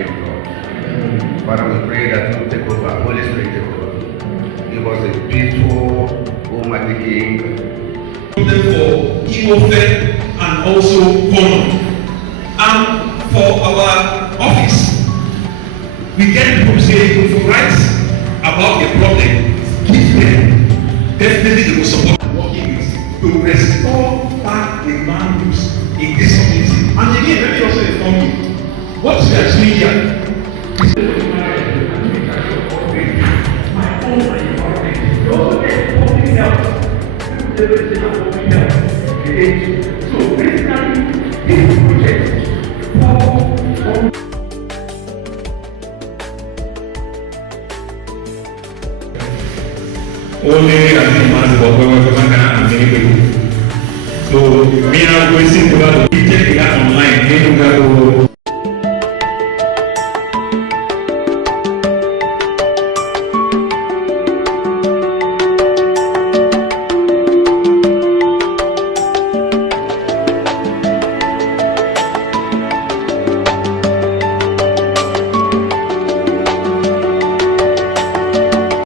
again, Lord. Father, we pray that you take over, Holy Spirit take over. Give us a peaceful, almighty King. For Iwofe and also honor. And for our office, we get people who say if you write about the problem, give them. Definitely they will support working with to restore back the mangroves in this community. And again, let me also inform you, what we are doing here is my own environment. You also get public health. Everything about public health. So basically, this project only I think mass about where and many people. So me now going to check that online.